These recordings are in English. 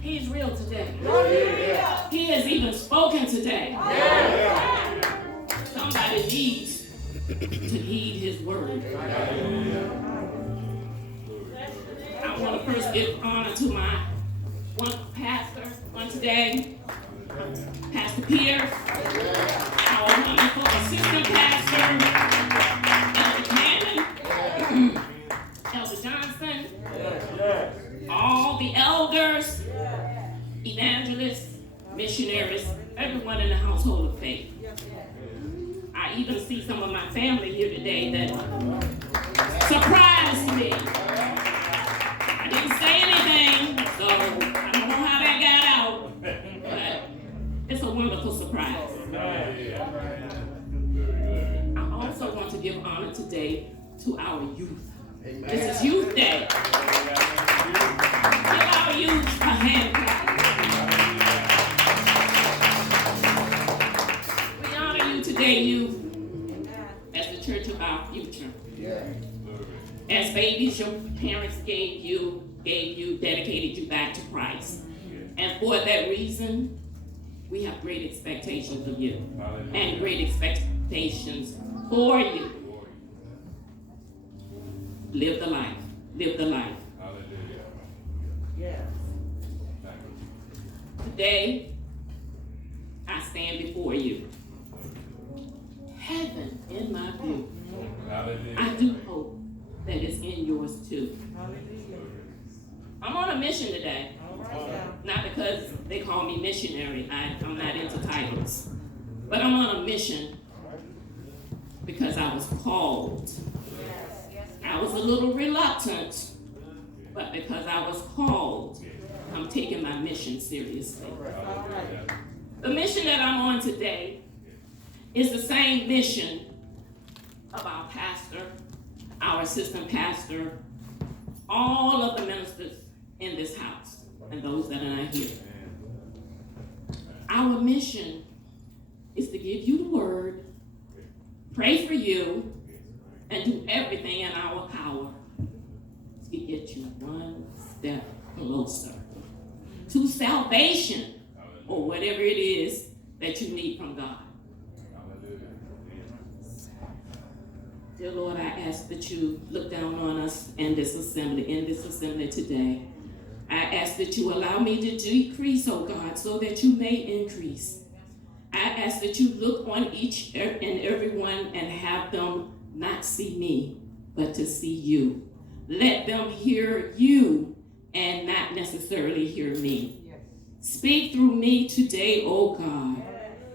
He's real today. He has even spoken today. Somebody needs to heed his word. I want to first give honor to my one pastor on today, Pastor Peter, our wonderful assistant pastor, Elder Cannon, Elder Johnson, all the elders, evangelists, missionaries, everyone in the household of faith. I even see some of my family here today that surprised me. I didn't say anything, so I don't know how that got out, but it's a wonderful surprise. I also want to give honor today to our youth. This is Youth Day. Give our youth a hand clap. We honor you today, youth, as the church of our future. As babies, your parents gave you, dedicated you back to Christ. And for that reason, we have great expectations of you and great expectations for you. Live the life. Live the life. Yes. Today, I stand before you. Heaven in my view. I do hope that it's in yours too. I'm on a mission today. Not because they call me missionary. I'm not into titles. But I'm on a mission because I was called. I was a little reluctant, but because I was called, I'm taking my mission seriously. The mission that I'm on today is the same mission of our pastor, our assistant pastor, all of the ministers in this house, and those that are not here. Our mission is to give you the word, pray for you, and do everything in our power to get you one step closer to salvation or whatever it is that you need from God. Dear Lord, I ask that you look down on us in this assembly today. I ask that you allow me to decrease, oh God, so that you may increase. I ask that you look on each and everyone and have them not see me, but to see you. Let them hear you and not necessarily hear me. Speak through me today, oh God.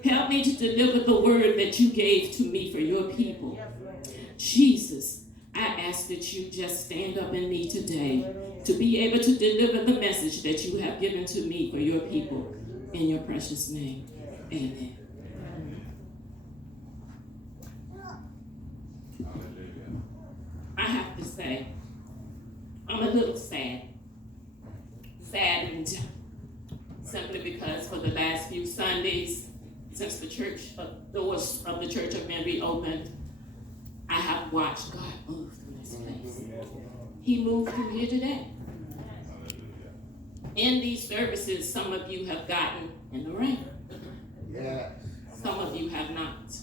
Help me to deliver the word that you gave to me for your people. Jesus, I ask that you just stand up in me today to be able to deliver the message that you have given to me for your people. In your precious name, amen. I have to say, I'm a little saddened, simply because for the last few Sundays, since the doors of the church have been reopened, I have watched God move through this place. He moved through here today. In these services, some of you have gotten in the rain. Yes. Some of you have not.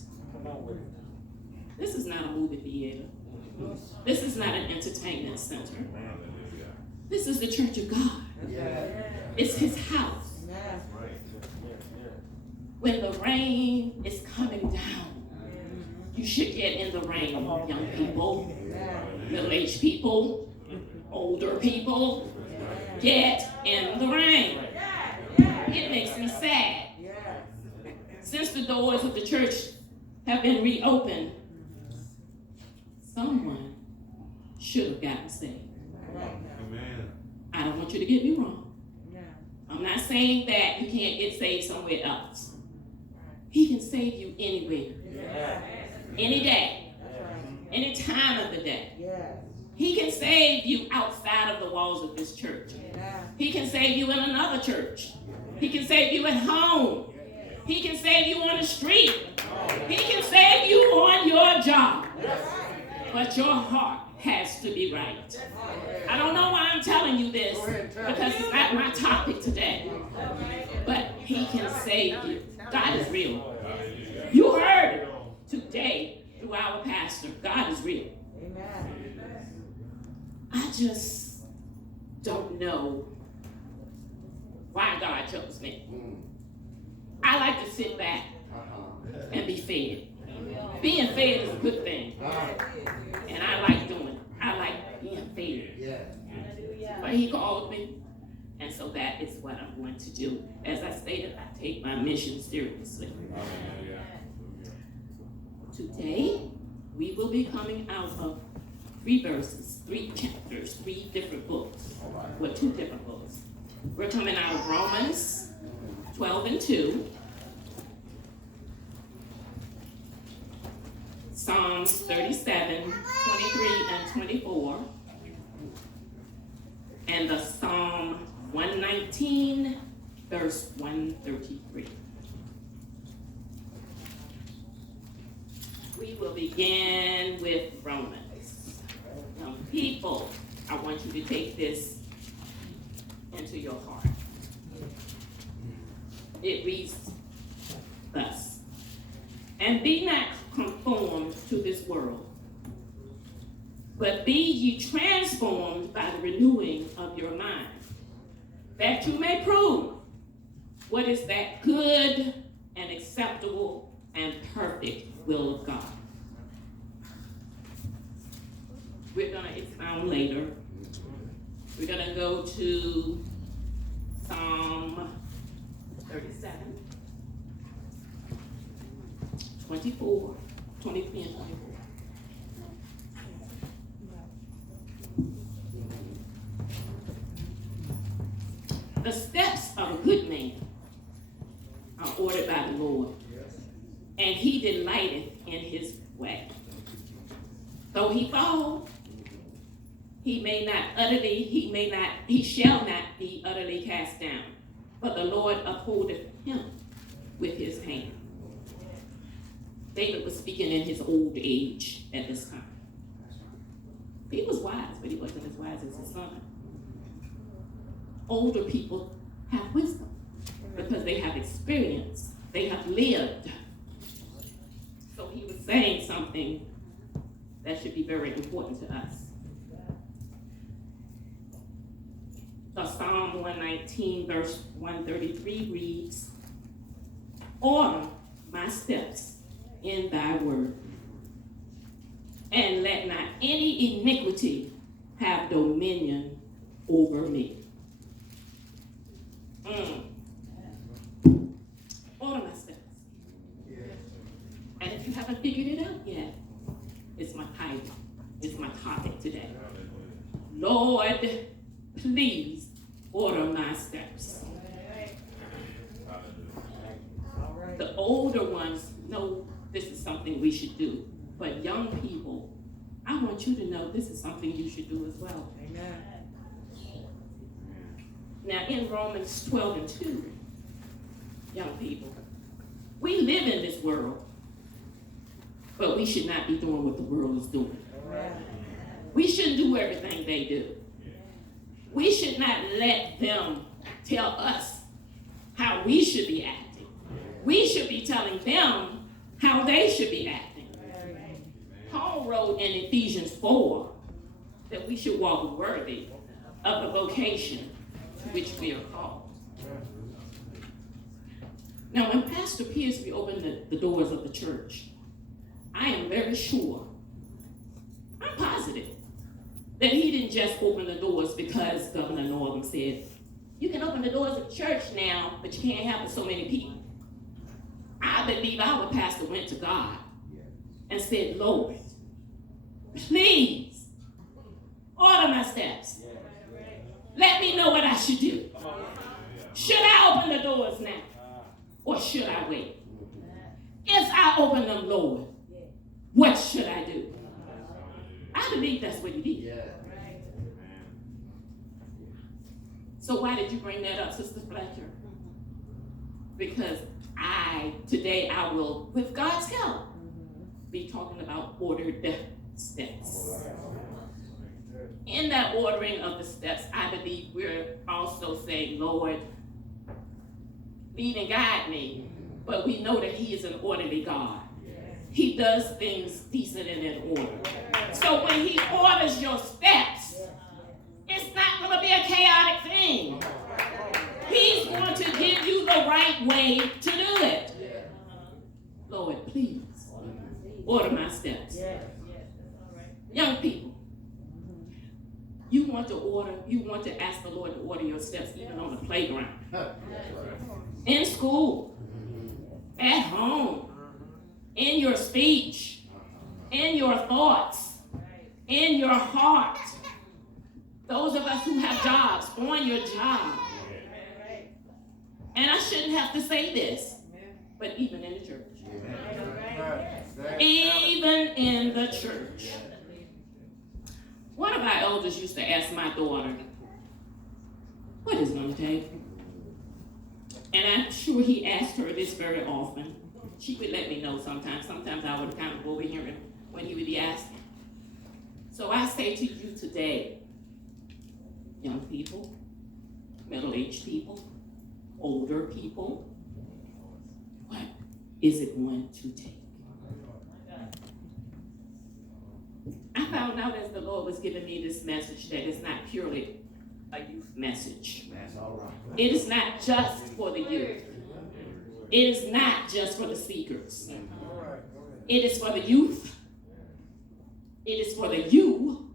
This is not a movie theater. This is not an entertainment center. This is the church of God. It's his house. When the rain is coming down, you should get in the rain, young people, middle-aged people, older people. Get in the rain. It makes me sad. Since the doors of the church have been reopened, someone should have gotten saved. Amen. I don't want you to get me wrong. I'm not saying that you can't get saved somewhere else. He can save you anywhere. Any day. Any time of the day. He can save you outside of the walls of this church. He can save you in another church. He can save you at home. He can save you on the street. He can save you on your job. But your heart has to be right. I don't know why I'm telling you this, because it's not my topic today. But he can save you. God is real. You heard it today through our pastor. God is real. I just don't know why God chose me. I like to sit back and be fed. Being fed is a good thing. And I like doing it. I like being fed. But he called me. And so that is what I'm going to do. As I stated, I take my mission seriously. Today, we will be coming out of 3 verses, 3 chapters, 3 different books. Well, 2 different books. We're coming out of Romans 12 and 2. Psalms 37, 23 and 24. And the Psalm 119, verse 133. We will begin with Romans. Young people, I want you to take this into your heart. It reads thus: and be not conformed to this world, but be ye transformed by the renewing of your mind, that you may prove what is that good and acceptable and perfect will of God. We're going to expound later. We're going to go to Psalm 37, 24, 23 and 24. The steps of a good man are ordered by the Lord, and he delighteth in his way. Though he fall, he shall not be utterly cast down, but the Lord upholdeth him with his hand. David was speaking in his old age at this time. He was wise, but he wasn't as wise as his son. Older people have wisdom because they have experience, they have lived. So he was saying something that should be very important to us. The Psalm 119, verse 133 reads, order my steps in thy word, and let not any iniquity have dominion over me. Order my steps. And if you haven't figured it out yet, it's my title. It's my topic today. Lord, please order my steps. The older ones know this is something we should do. But young people, I want you to know this is something you should do as well. Amen. Now in Romans 12 and 2, young people, we live in this world, but we should not be doing what the world is doing. We shouldn't do everything they do. We should not let them tell us how we should be acting. We should be telling them how they should be acting. Paul wrote in Ephesians 4 that we should walk worthy of the vocation to which we are called. Now, when Pastor Pearson opened the doors of the church, I am very sure, I'm positive, that he didn't just open the doors because Governor Northam said, you can open the doors of church now, but you can't have so many people. I believe our pastor went to God and said, Lord, please order my steps. Let me know what I should do. Should I open the doors now? Or should I wait? If I open them, Lord, what should I do? I believe that's what you did. So why did you bring that up, Sister Fletcher? Because today I will, with God's help, be talking about ordered steps. In that ordering of the steps, I believe we're also saying, Lord, lead and guide me. But we know that he is an orderly God. He does things decent and in order. So when he orders your steps, it's not going to be a chaotic thing. He's going to give you the right way to do it. Lord, please, order my steps. Young people, you want to ask the Lord to order your steps even on the playground, in school, at home, in your speech, in your thoughts, in your heart. Those of us who have jobs, on your job. And I shouldn't have to say this, but even in the church. Even in the church. One of our elders used to ask my daughter, what is it going to take? And I'm sure he asked her this very often. She would let me know sometimes. Sometimes I would kind of overhear him when he would be asking. So I say to you today, young people, middle-aged people, older people, what is it going to take? I found out as the Lord was giving me this message that it's not purely a youth message. That's all right. It is not just for the youth. It is not just for the speakers. It is for the youth. It is for the you.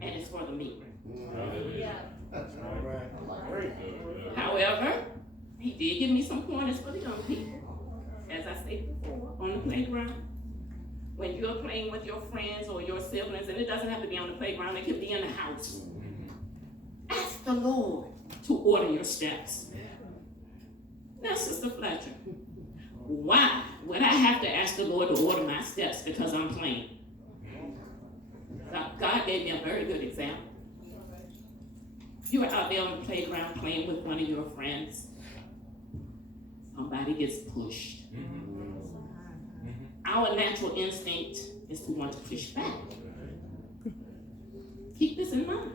And it's for the me. However, he did give me some pointers for the young people. As I stated before, on the playground. When you're playing with your friends or your siblings, and it doesn't have to be on the playground, it could be in the house. Ask the Lord to order your steps. Now, Sister Fletcher, why would I have to ask the Lord to order my steps because I'm playing? God gave me a very good example. You are out there on the playground playing with one of your friends. Somebody gets pushed. Our natural instinct is to want to push back. Keep this in mind.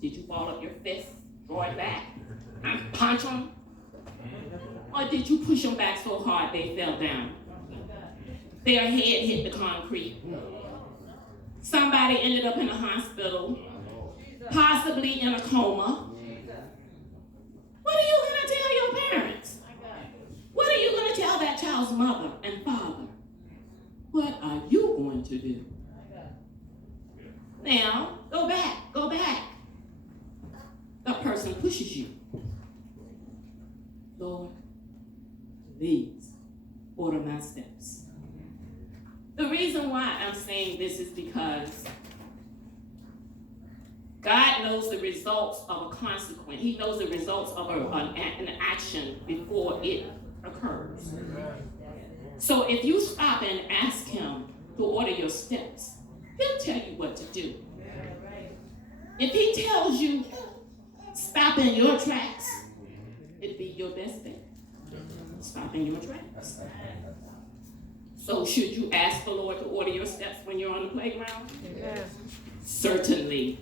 Did you ball up your fist, draw it back, and punch them? Or did you push them back so hard they fell down? Their head hit the concrete. Somebody ended up in a hospital, possibly in a coma. What are you going to tell your parents? What are you going to tell that child's mother and father? What are you going to do? Now, go back. The person pushes you. Lord, please order my steps. The reason why I'm saying this is because God knows the results of a consequence. He knows the results of an action before it occurs. So if you stop and ask him to order your steps, he'll tell you what to do. If he tells you stop in your tracks, it'd be your best bet. Stop in your tracks. So should you ask the Lord to order your steps when you're on the playground? Yes. Certainly.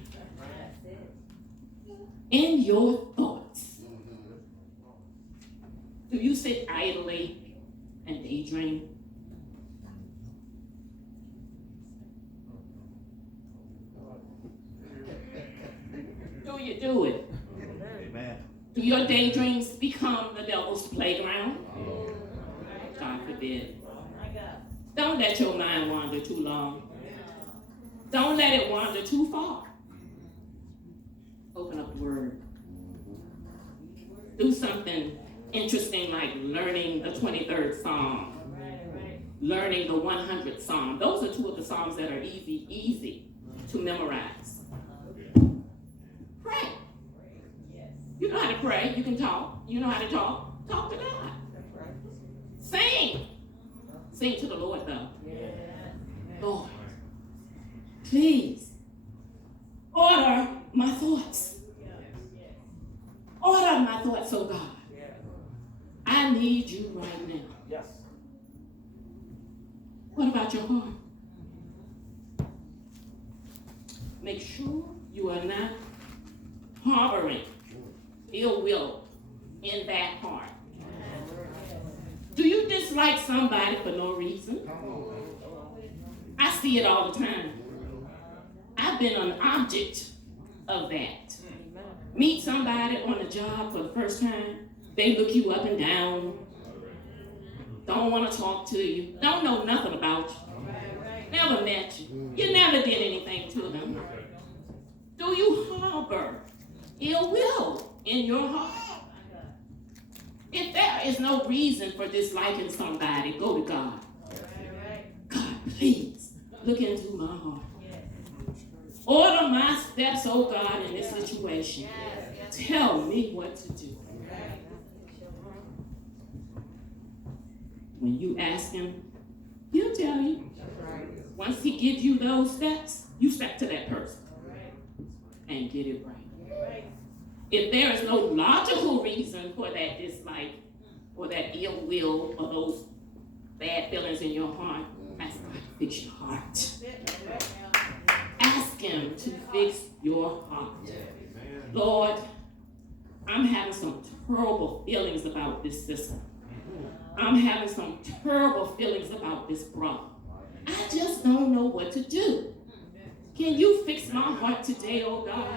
In your thoughts, do you sit idly and daydream? Do you do it? Amen. Do your daydreams become the devil's playground? God forbid. Don't let your mind wander too long. Don't let it wander too far. Open up the Word. Do something interesting like learning the 23rd Psalm. learning the 100th Psalm. Those are two of the Psalms that are easy to memorize. Pray. You know how to pray. You can talk. You know how to talk. Talk to God. Sing. Sing to the Lord, though. Lord, please order my thoughts. Order my thoughts, oh God. I need you right now. Yes. What about your heart? Make sure you are not harboring ill will in that heart. Do you dislike somebody for no reason? I see it all the time. I've been an object of that. Meet somebody on a job for the first time, they look you up and down, don't want to talk to you, don't know nothing about you, never met you, you never did anything to them. Do you harbor ill will in your heart? If there is no reason for disliking somebody, go to God. God, please look into my heart. Order my steps, oh God, in this situation. Tell me what to do. When you ask him, he'll tell you. Once he gives you those steps, you step to that person and get it right. If there is no logical reason for that dislike or that ill will or those bad feelings in your heart, ask God to fix your heart. Ask him to fix your heart. Lord, I'm having some terrible feelings about this sister. I'm having some terrible feelings about this brother. I just don't know what to do. Can you fix my heart today, oh God?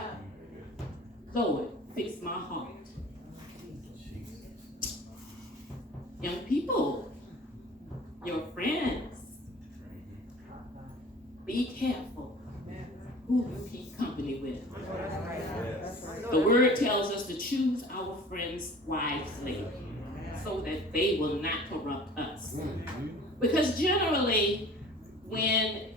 Lord, fix my heart. Young people, your friends, be careful who you keep company with. The word tells us to choose our friends wisely so that they will not corrupt us. Because generally, when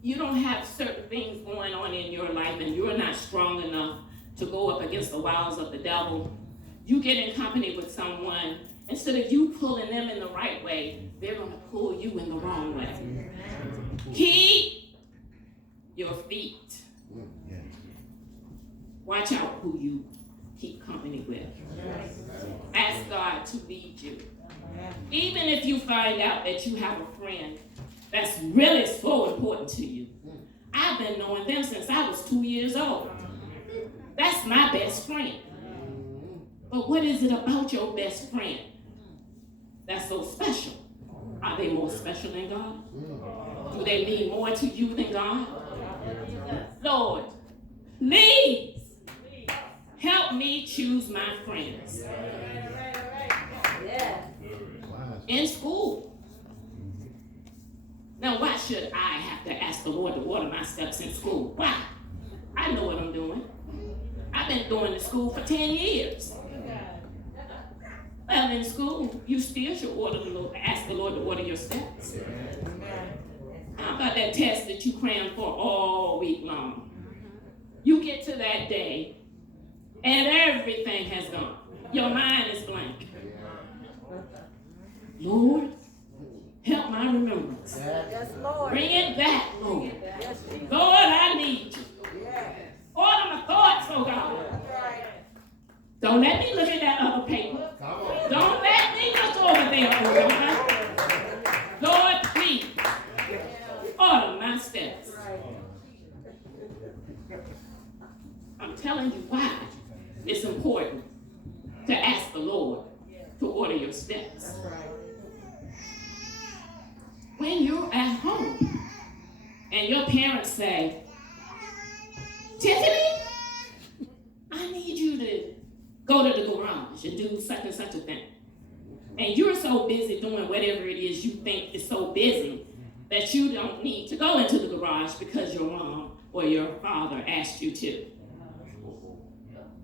you don't have certain things going on in your life and you're not strong enough to go up against the wiles of the devil, you get in company with someone, instead of you pulling them in the right way, they're going to pull you in the wrong way. Keep your feet. Watch out who you keep company with. Ask God to lead you. Even if you find out that you have a friend that's really so important to you. I've been knowing them since I was 2 years old. That's my best friend. But what is it about your best friend that's so special? Are they more special than God? Do they mean more to you than God? Lord, please help me choose my friends. In school. Now, why should I have to ask the Lord to order my steps in school? Why? I know what I'm doing. I've been going to school for 10 years. Well, in school, you still should ask the Lord to order your steps. How about that test that you crammed for all week long? You get to that day, and everything has gone. Your mind is blank. Lord, help my remembrance. Yes, Lord. Bring it back, Lord. Yes, Jesus. Lord, I need you. Yes. Order my thoughts, oh God. Don't let me look at that other paper. Don't let me look over there, oh God. Lord, please, order my steps. I'm telling you why it's important to ask the Lord to order your steps. When you're at home and your parents say, Tiffany, I need you to go to the garage and do such and such a thing. And you're so busy doing whatever it is you think is so busy that you don't need to go into the garage because your mom or your father asked you to.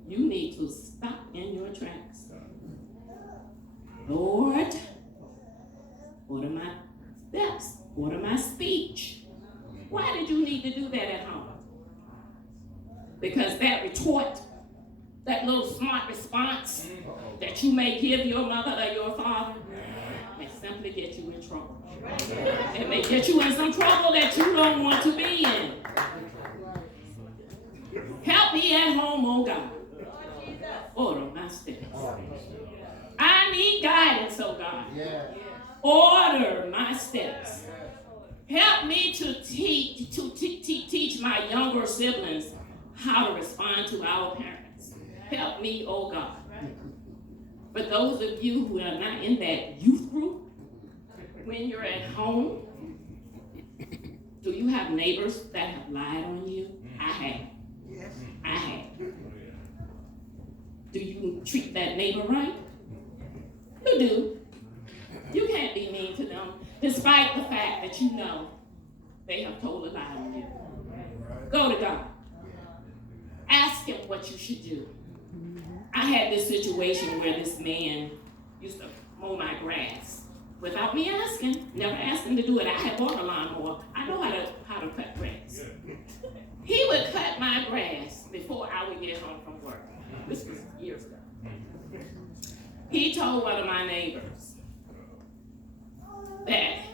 You need to stop in your tracks. Lord, order my steps. Order my speech. Why did you need to do that at home? Because that retort, that little smart response that you may give your mother or your father may simply get you in trouble. It may get you in some trouble that you don't want to be in. Help me at home, oh God. Order my steps. I need guidance, oh God. Order my steps. Help me to teach my younger siblings how to respond to our parents. Help me, oh God. For those of you who are not in that youth group, when you're at home, do you have neighbors that have lied on you? I have. I have. Do you treat that neighbor right? You do. You can't be mean to them, despite the fact that you know they have told a lie on you. Go to God. Ask him what you should do. I had this situation where this man used to mow my grass without me asking. Never asked him to do it. I had bought a lawnmower. I know how to cut grass. He would cut my grass before I would get home from work. This was years ago. He told one of my neighbors that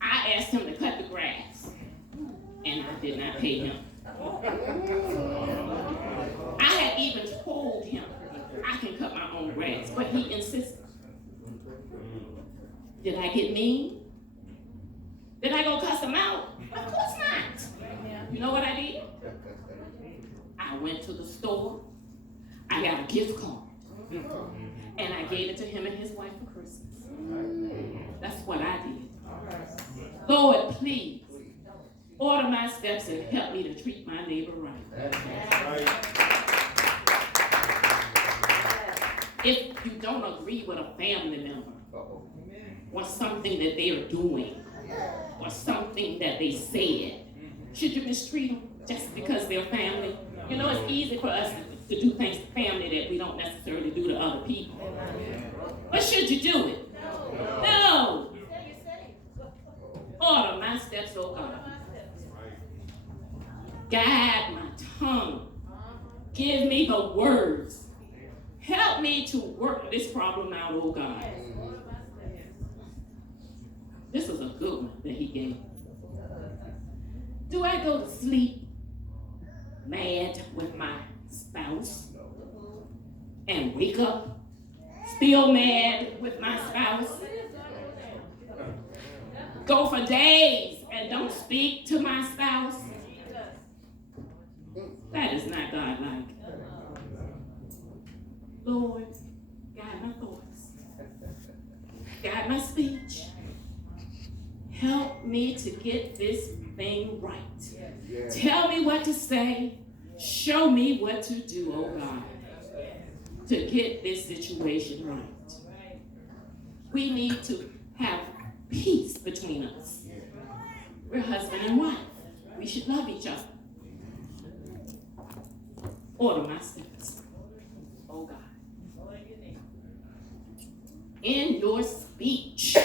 I asked him to cut the grass, and I did not pay him. I had even told him I can cut my own grass, but he insisted. Did I get mean? Did I go cuss him out? Of course not. You know what I did? I went to the store. I got a gift card. And I gave it to him and his wife for Christmas. That's what I did. Lord, please, order my steps and help me to treat my neighbor right. If you don't agree with a family member, or something that they are doing, or something that they said, should you mistreat them just because they're family? You know, it's easy for us to do things to family that we don't necessarily do to other people. But should you do it? No. Order my steps, oh God. Guide my tongue. Give me the words. Help me to work this problem out, oh God. This was a good one that he gave. Do I go to sleep mad with my spouse and wake up still mad with my spouse? Go for days and don't speak to my spouse? That is not God-like. Lord, guide my thoughts. Guide my speech. Help me to get this thing right. Tell me what to say. Show me what to do, oh God, to get this situation right. We need to have peace between us. We're husband and wife. We should love each other. Order my steps, oh God. In your speech.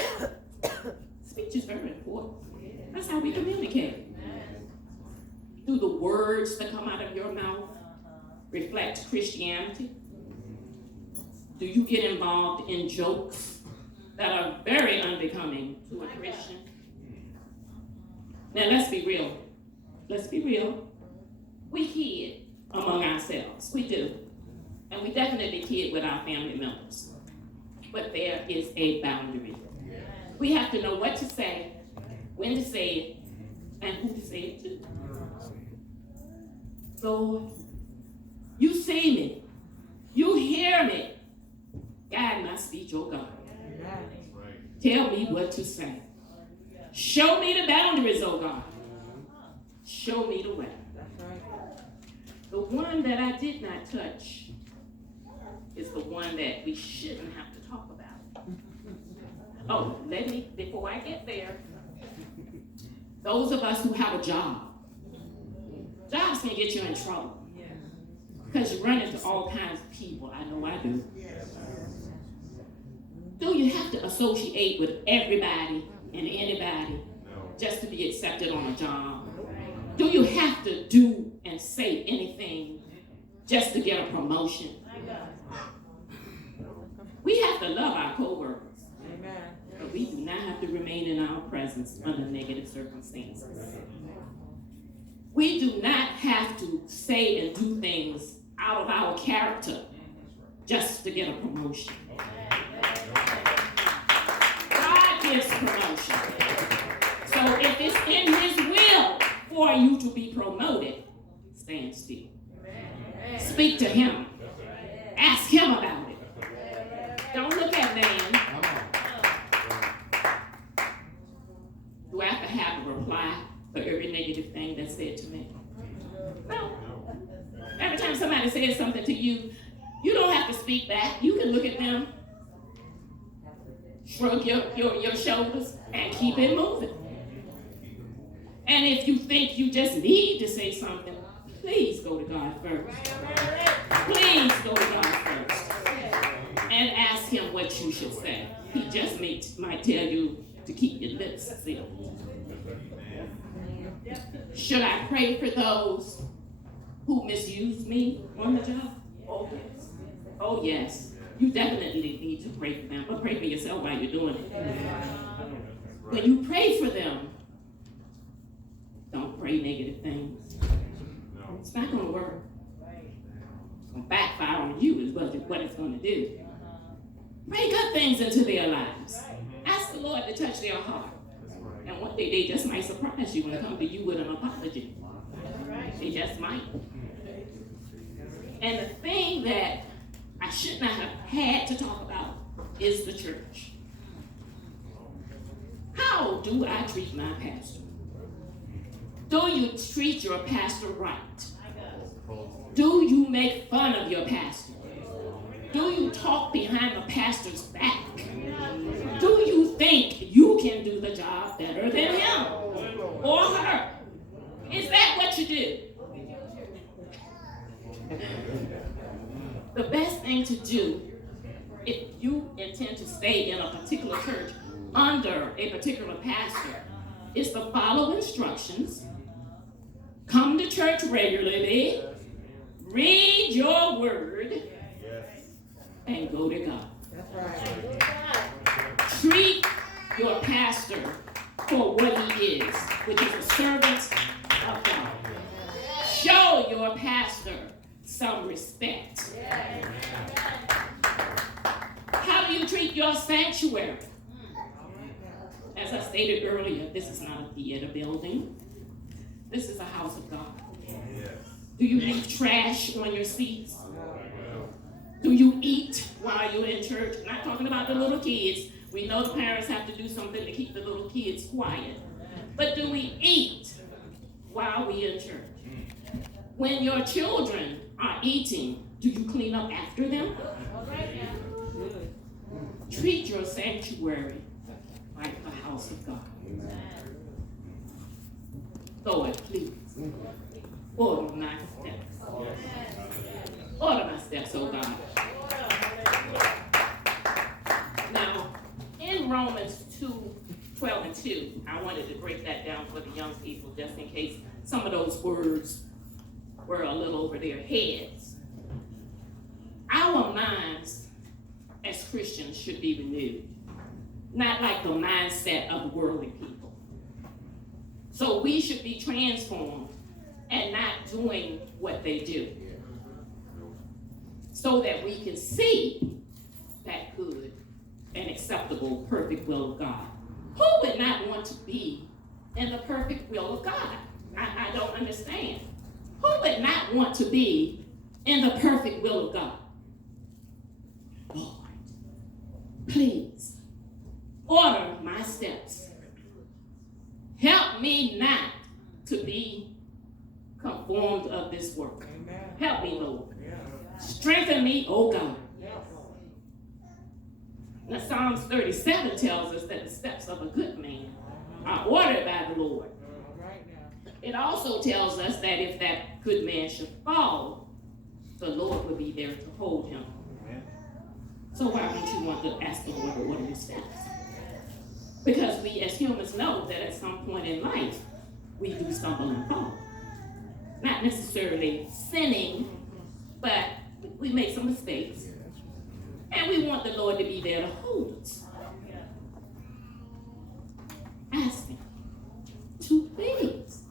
Speech is very important. That's how we communicate. Do the words that come out of your mouth reflect Christianity? Do you get involved in jokes that are very unbecoming to a Christian? Now let's be real. Let's be real. We kid among ourselves. We do. And we definitely kid with our family members. But there is a boundary. We have to know what to say, when to say it, and who to say it to. Lord, you see me. You hear me. Guide my speech, oh God. Tell me what to say. Show me the boundaries, oh God. Show me the way. The one that I did not touch is the one that we shouldn't have to talk about. Oh, before I get there, those of us who have a job, jobs can get you in trouble because you run into all kinds of people. I know I do. Do you have to associate with everybody in anybody No. just to be accepted on a job? Do you have to do and say anything just to get a promotion? We have to love our co-workers. But we do not have to remain in our presence under negative circumstances. We do not have to say and do things out of our character just to get a promotion. God gives promotion. So if it's in his will for you to be promoted, stand still. Speak to him. Ask him about it. Don't look at man. Do I have to have a reply for every negative thing that's said to me? No. Every time somebody says something to you, you don't have to speak back. You can look at them, shrug your shoulders, and keep it moving. And if you think you just need to say something, please go to God first. Please go to God first. And ask him what you should say. He just might tell you to keep your lips sealed. Should I pray for those who misuse me on the job? Oh, yes. Oh, yes. You definitely need to pray for them. But pray for yourself while you're doing it. When you pray for them, don't pray negative things. It's not going to work. It's going to backfire on you is what it's going to do. Pray good things into their lives. Ask the Lord to touch their heart. And one day they just might surprise you and come to you with an apology. They just might. And the thing that I should not have had to talk about is the church. How do I treat my pastor? Do you treat your pastor right? Do you make fun of your pastor? Do you talk behind the pastor's back? Do you think you can do the job better than him or her? Is that what you do? The best thing to do if you intend to stay in a particular church under a particular pastor is to follow instructions, come to church regularly, read your word, and go to God. That's right. Treat your pastor for what he is, which is a servant of God. Show your pastor some respect. How do you treat your sanctuary? As I stated earlier, this is not a theater building. This is a house of God. Do you leave trash on your seats? Do you eat while you're in church? I'm not talking about the little kids. We know the parents have to do something to keep the little kids quiet. But do we eat while we're in church? When your children are eating, do you clean up after them? Treat your sanctuary like the house of God. Lord, please, order my steps. Order my steps, oh God. Now, in Romans 2:12-2, I wanted to break that down for the young people just in case some of those words were a little over their heads. Our minds as Christians should be renewed, not like the mindset of worldly people. So we should be transformed and not doing what they do, so that we can see that good and acceptable, perfect will of God. Who would not want to be in the perfect will of God? I don't understand. Who would not want to be in the perfect will of God? Lord, please, order my steps. Help me not to be conformed of this work. Help me, Lord. Strengthen me, oh God. Now, Psalms 37 tells us that the steps of a good man are ordered by the Lord. It also tells us that if that good man should fall, the Lord will be there to hold him. So why don't you want to ask the Lord to order your steps? Because we as humans know that at some point in life, we do stumble and fall. Not necessarily sinning, but we make some mistakes. And we want the Lord to be there to hold us. Ask him to please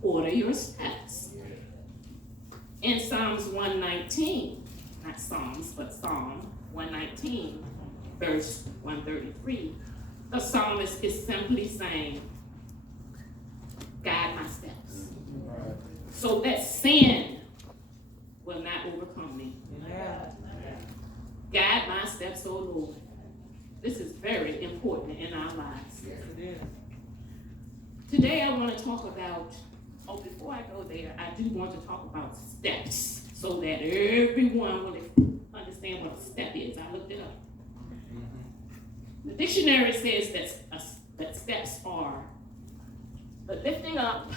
order your steps. In Psalms 119, not Psalms, but Psalm 119, verse 133, the psalmist is simply saying, guide my steps, so that sin will not overcome me. Guide my steps, O Lord. This is very important in our lives. Yes, it is. Today I want to talk about, before I go there, I do want to talk about steps so that everyone will understand what a step is. I looked it up. The dictionary says that steps are the lifting up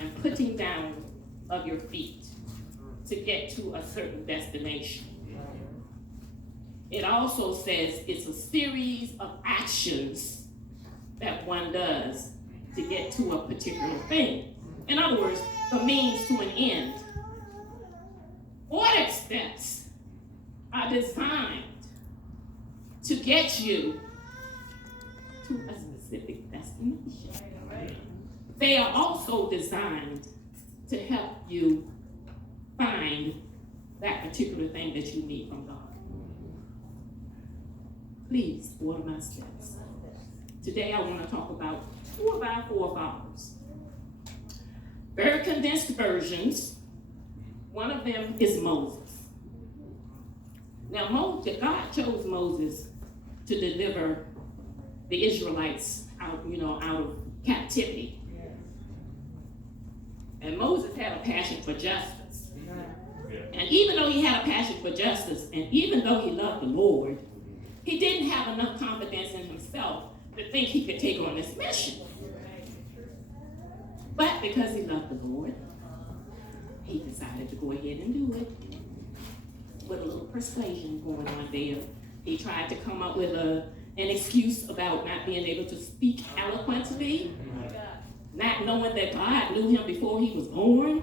and putting down of your feet to get to a certain destination. It also says it's a series of actions that one does to get to a particular thing. In other words, the means to an end. Ordered steps are designed to get you to a specific destination. They are also designed to help you find that particular thing that you need from God. Please order my steps. Today I want to talk about 4x4 fathers. Very condensed versions. One of them is Moses. Now God chose Moses to deliver the Israelites out of captivity. And Moses had a passion for justice. And even though he had a passion for justice, and even though he loved the Lord, he didn't have enough confidence in himself to think he could take on this mission. But because he loved the Lord, he decided to go ahead and do it with a little persuasion going on there. He tried to come up with an excuse about not being able to speak eloquently, not knowing that God knew him before he was born.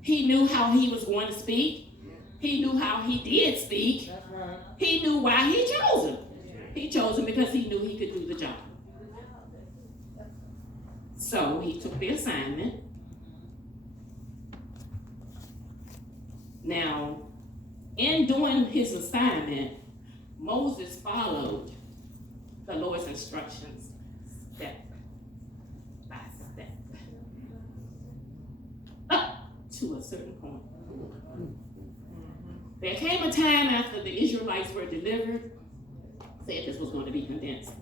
He knew how he was going to speak. He knew how he did speak. He knew why he chose him. He chose him because he knew he could do the job. So he took the assignment. Now, in doing his assignment, Moses followed the Lord's instructions step by step up to a certain point. There came a time after the Israelites were delivered, said this was going to be condensed.